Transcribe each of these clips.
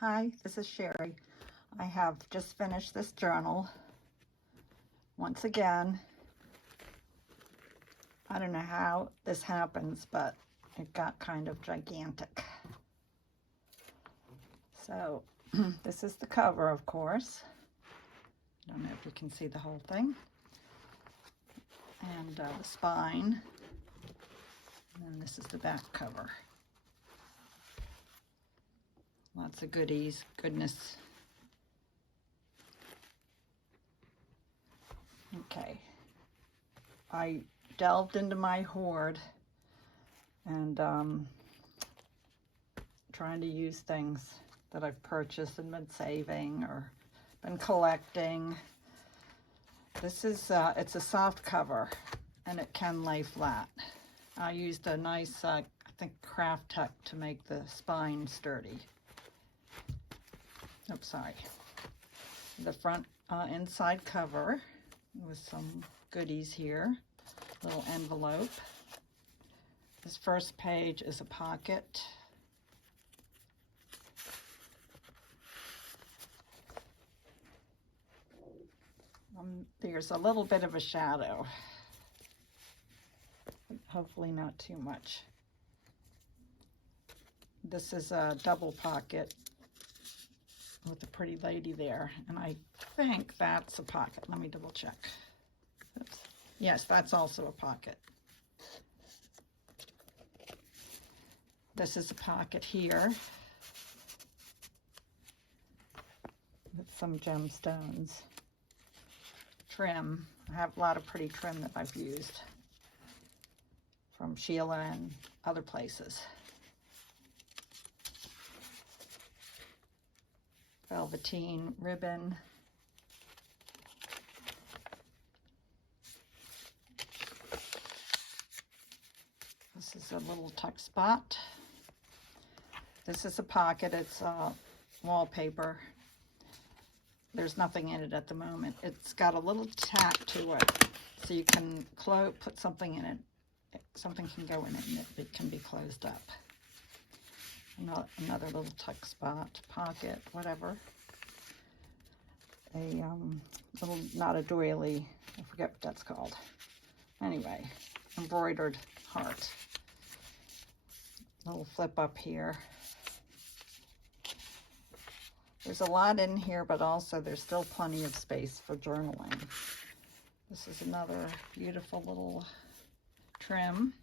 Hi, this is Sherry. I have just finished this journal. Once again, I don't know how this happens, but it got kind of gigantic. So this is the cover, of course. I don't know if you can see the whole thing. And the spine. And then this is the back cover. Lots of goodies, goodness. Okay. I delved into my hoard and trying to use things that I've purchased and been saving or been collecting. This is, it's a soft cover and it can lay flat. I used a nice, I think, craft tech to make the spine sturdy. Oops, sorry. The front inside cover with some goodies here. Little envelope. This first page is a pocket. There's a little bit of a shadow. Hopefully not too much. This is a double pocket with a pretty lady there, and I think that's a pocket. Let me double check. Oops. Yes, that's also a pocket. This is a pocket here with some gemstones. Trim. I have a lot of pretty trim that I've used from Sheila and other places. Velveteen ribbon. This is a little tuck spot. This is a pocket. It's wallpaper. There's nothing in it at the moment. It's got a little tack to it, so you can put something in it. Something can go in it and it can be closed up. Another little tuck spot, pocket, whatever. A little, not a doily, I forget what that's called. Anyway, embroidered heart. Little flip up here. There's a lot in here, but also there's still plenty of space for journaling. This is another beautiful little trim.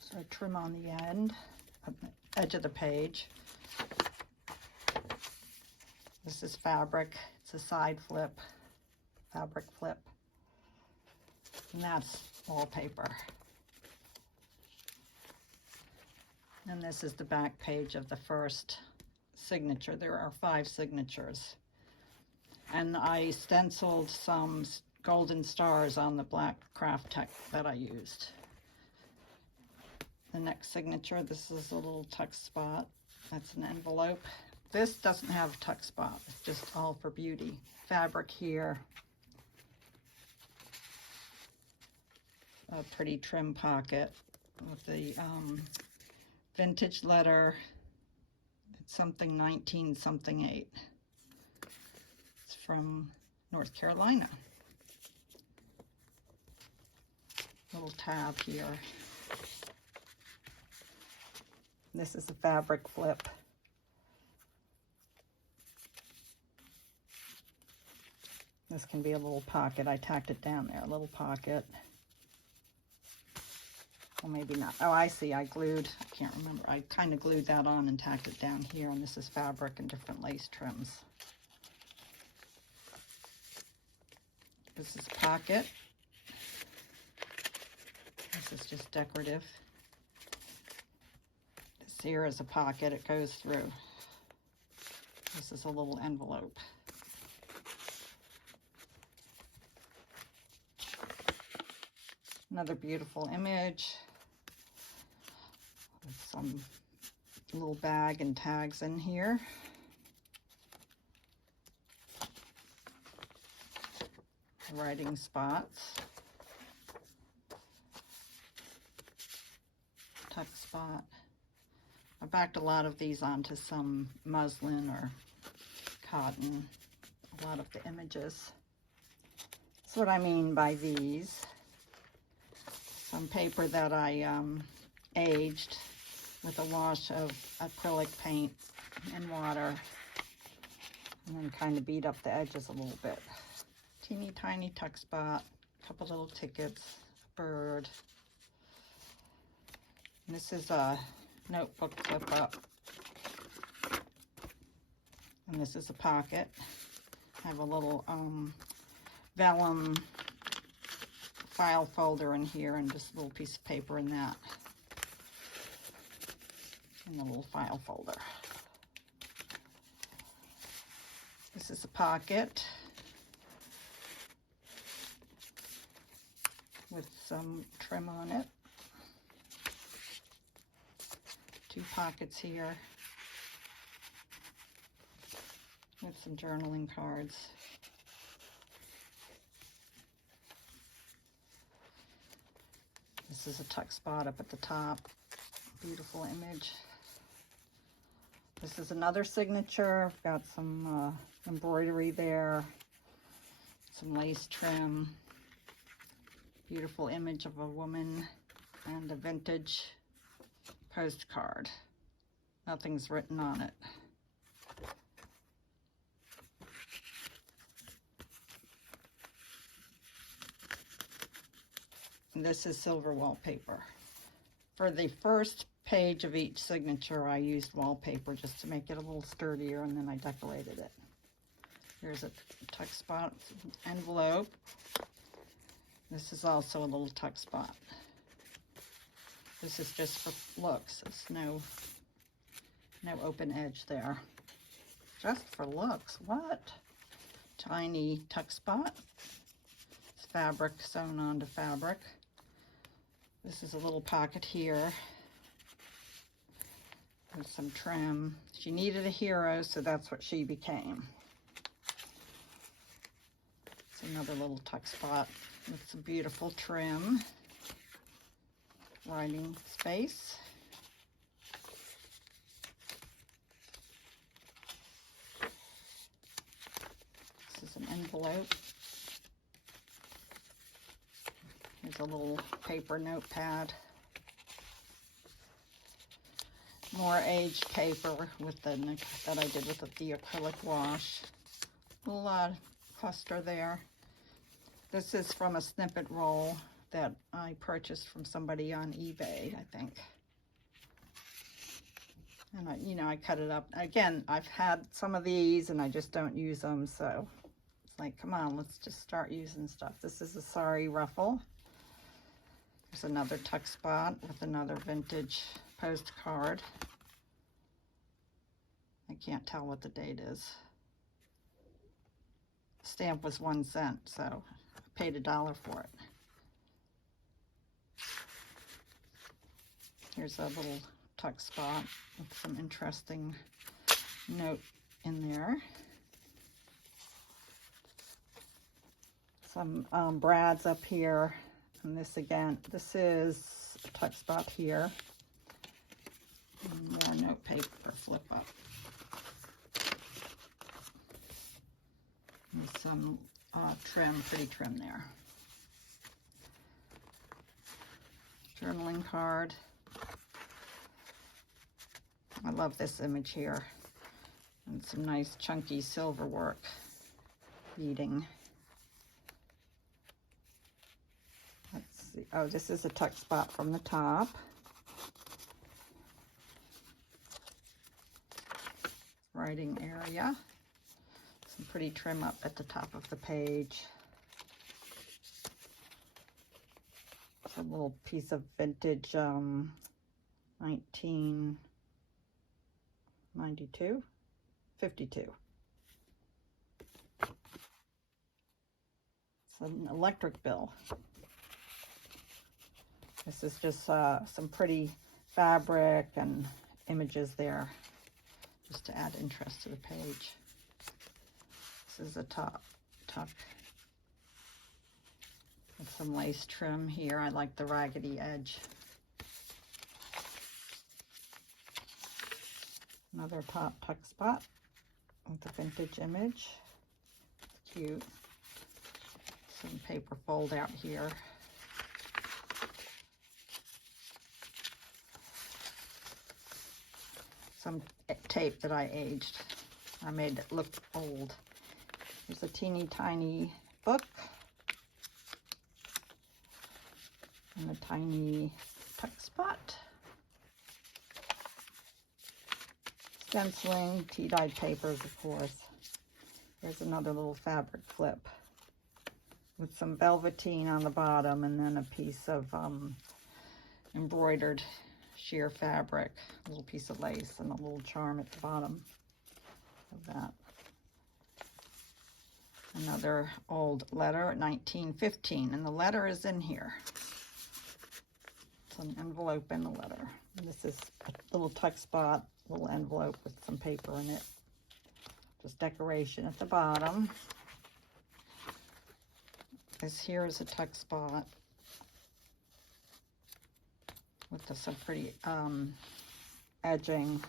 So trim on the end, at the edge of the page. This is fabric. It's a side flip, fabric flip. And that's wallpaper. And this is the back page of the first signature. There are 5 signatures. And I stenciled some golden stars on the black craft tech that I used. The next signature, this is a little tuck spot. That's an envelope. This doesn't have a tuck spot. It's just all for beauty. Fabric here. A pretty trim pocket with the vintage letter. It's something 19-something-8. It's from North Carolina. Little tab here. This is a fabric flip. This can be a little pocket. I tacked it down there, a little pocket. Well, maybe not. Oh, I see. I can't remember. I kind of glued that on and tacked it down here, and this is fabric and different lace trims. This is pocket. This is just decorative. This here is a pocket. It goes through. This is a little envelope. Another beautiful image with some little bag and tags in here. Writing spots. tuck spot. I backed a lot of these onto some muslin or cotton, a lot of the images. That's what I mean by these. Some paper that I aged with a wash of acrylic paint and water, and then kind of beat up the edges a little bit. Teeny tiny tuck spot, a couple little tickets, a bird. And this is a notebook flip up. And this is a pocket. I have a little vellum file folder in here and just a little piece of paper in that. In the little file folder. This is a pocket with some trim on it. Two pockets here with some journaling cards. This is a tuck spot up at the top. Beautiful image. This is another signature. I've got some embroidery there, some lace trim. Beautiful image of a woman and a vintage postcard. Nothing's written on it. And this is silver wallpaper. For the first page of each signature, I used wallpaper just to make it a little sturdier, and then I decorated it. Here's a tuck spot envelope. This is also a little tuck spot. This is just for looks. It's no open edge there. Just for looks. What? Tiny tuck spot. It's fabric sewn onto fabric. This is a little pocket here with some trim. She needed a hero, so that's what she became. It's another little tuck spot with some beautiful trim. Writing space. This is an envelope. Here's a little paper notepad. More aged paper with that I did with the acrylic wash. A little cluster there. This is from a snippet roll that I purchased from somebody on eBay, I think. And I cut it up. Again, I've had some of these and I just don't use them, so it's like, come on, let's just start using stuff. This is a sari ruffle. There's another tuck spot with another vintage postcard. I can't tell what the date is. The stamp was 1 cent, so I paid $1 for it. Here's a little tuck spot with some interesting note in there. Some brads up here. And this again, this is a tuck spot here. And more note paper flip up. And some trim, pretty trim there. Journaling card. I love this image here. And some nice chunky silver work beading. Let's see. Oh, this is a tuck spot from the top. Writing area. Some pretty trim up at the top of the page. It's a little piece of vintage 1992, 52. It's an electric bill. This is just some pretty fabric and images there, just to add interest to the page. This is a tuck with some lace trim here. I like the raggedy edge. Another top tuck spot with the vintage image. It's cute. Some paper fold out here. Some tape that I aged. I made it look old. Here's a teeny tiny book. And a tiny tuck spot. Stenciling, tea-dyed papers, of course. Here's another little fabric flip with some velveteen on the bottom and then a piece of embroidered sheer fabric, a little piece of lace and a little charm at the bottom of that. Another old letter, 1915, and the letter is in here. It's an envelope in the letter. And this is a little tuck spot, little envelope with some paper in it. Just decoration at the bottom. This here is a tuck spot with some pretty edging.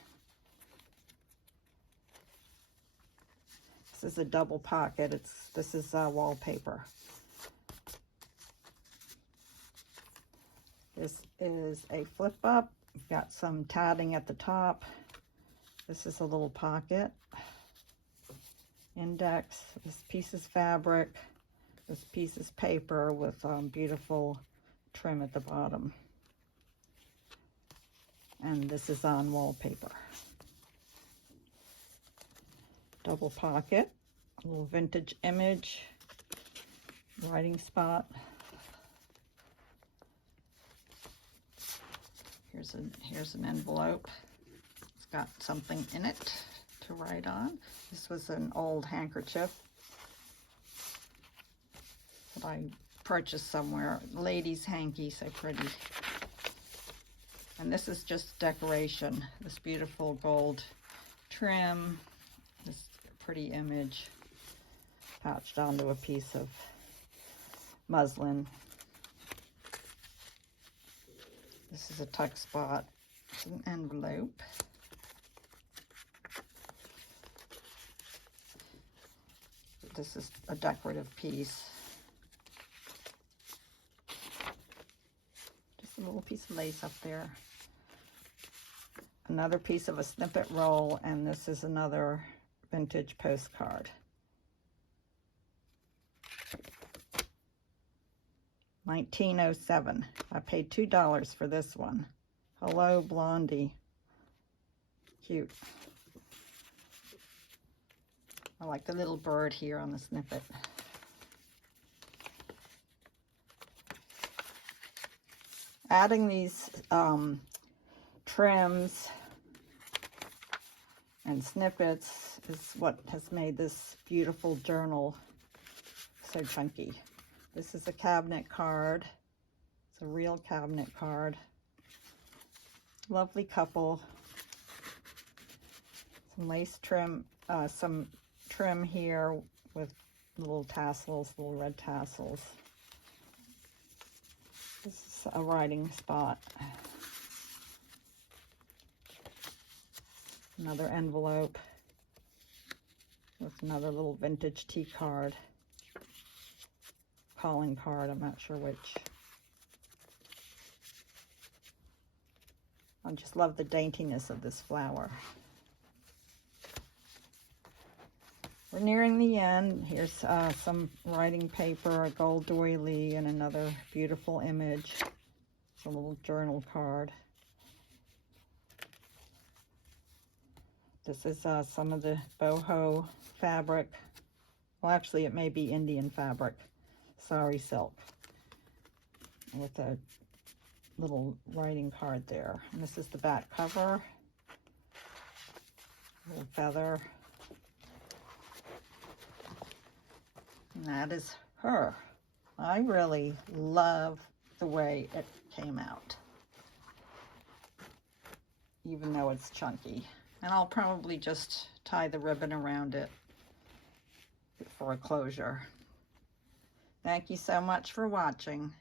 This is a double pocket. This is wallpaper. This is a flip up. You've got some tatting at the top. This is a little pocket. Index. This piece is fabric. This piece is paper with beautiful trim at the bottom. And this is on wallpaper. Double pocket. A little vintage image. Writing spot. Here's an envelope. It's got something in it to write on. This was an old handkerchief that I purchased somewhere. Ladies' hanky, so pretty. And this is just decoration. This beautiful gold trim, this pretty image patched onto a piece of muslin. This is a tuck spot. It's an envelope. This is a decorative piece. Just a little piece of lace up there. Another piece of a snippet roll, and this is another vintage postcard. $19.07. I paid $2 for this one. Hello, Blondie. Cute. I like the little bird here on the snippet. Adding these trims and snippets is what has made this beautiful journal so chunky. This is a cabinet card. It's a real cabinet card. Lovely couple. Some lace trim, some trim here with little tassels, little red tassels. This is a writing spot. Another envelope with another little vintage tea card. Calling card, I'm not sure which. I just love the daintiness of this flower. We're nearing the end. Here's some writing paper, a gold doily, and another beautiful image. It's a little journal card. This is some of the boho fabric. Well, actually, it may be Indian fabric. Sari silk. With a little writing card there. And this is the back cover. Little feather. And that is her. I really love the way it came out, even though it's chunky. And I'll probably just tie the ribbon around it for a closure. Thank you so much for watching.